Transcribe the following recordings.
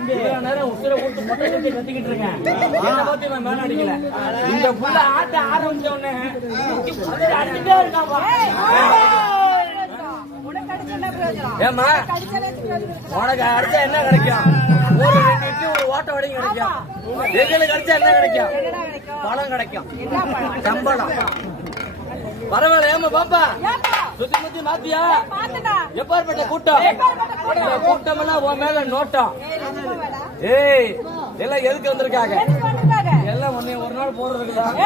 நேரம் உசுரை கொடுத்து இருக்கேன். என்ன பார்த்து நான் மேல இந்த புள்ள ஆட்ட ஆரம்பிச்ச உடனே அடிச்சுட்டே இருக்கான் ஏமா உனக்கு என்ன கிடைக்கும்? ஒரு ரெண்டு இட்லி கிடைக்கும். எங்களுக்கு அடிச்சா என்ன கிடைக்கும்? பழம் கிடைக்கும். சம்பளம். பரவாயில்ல ஏமா பாப்பா. சுத்தி முத்தி மாத்தியா? எப்பாற்பட்ட கூட்டம்? கூட்டம்? எல்லாம் உன் மேல நோட்டம். ஏய் எல்லாம் எதுக்கு வந்திருக்காங்க? எல்லாம் ஒன்னே ஒரு நாள் போடுறதுக்குதான்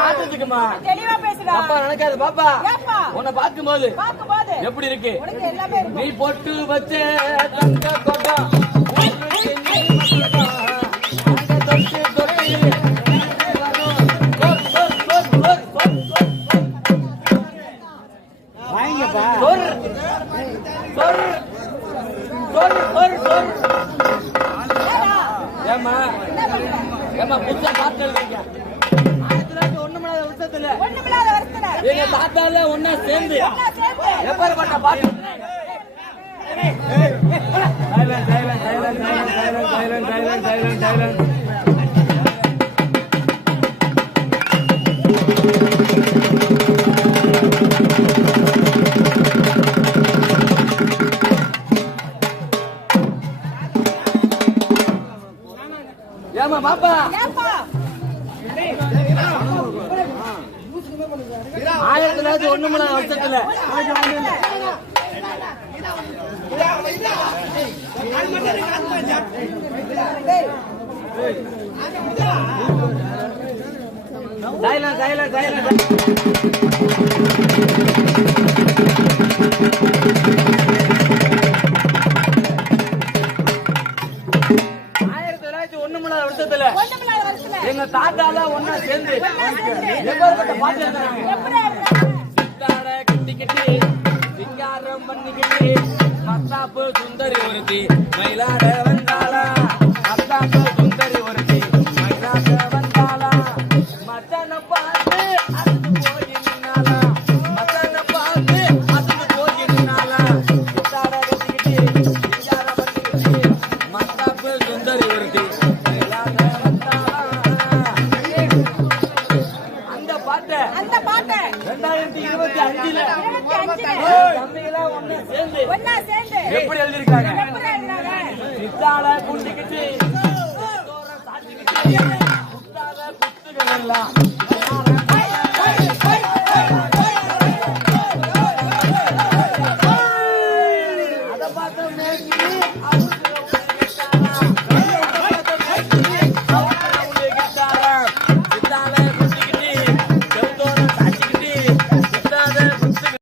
ஆட்டத்துக்குமா பாப்பா நினைக்காது பாப்பா. உன்னை பார்க்கும் போது எப்படி இருக்கு? நீ பொட்டு வச்ச தங்க பண்ற? ஏம்மா புதுசா பாட்டு எழுதுறீங்க ஆயிரத்தி தொள்ளாயிரத்தி வருஷத்துல ஒண்ணுமில்லாத வருஷத்துல எங்க தாத்தால ஒன்னா சேர்ந்து ஒண்ணா எப்பேற்பட்ட பாட்டு ஏமா பாப்பா. ஆயிரத்தி தொள்ளாயிரத்தி ஒண்ணு மணி வருஷத்துல. சைலண்ட் சைலண்ட் சைலண்ட் வருஷத்துல. எங்க தாத்தால ஒன்னா சேர்ந்து எப்பேற்பட்ட பாட்டு கட்டிக்கிட்டு சிங்காரம் பண்ணிக்கிட்டு மத்தாப்பு சுந்தரி ஒருத்தி மயிலாட வந்தாளா? மத்தாப்பு சுந்தரி ஒருத்தி மயிலாட வந்தாளா? மத்தன பார்த்து அசந்து போய் நின்னாளா? மத்தன பார்த்து அசந்து போய் நின்னாளா? சித்தாட கட்டிக்கிட்டு சிங்காரம் பண்ணிக்கிட்டு மத்தாப்பு சுந்தரி ஒருத்தி ரெண்டாயிரத்தி இருபத்தி அஞ்சுல. ஒண்ணு சேர்ந்து. எப்படி எழுதியிருக்காங்க? சித்தால குண்டிக்கிட்டு சாத்திக்கிட்டு குத்துகள் எல்லாம்.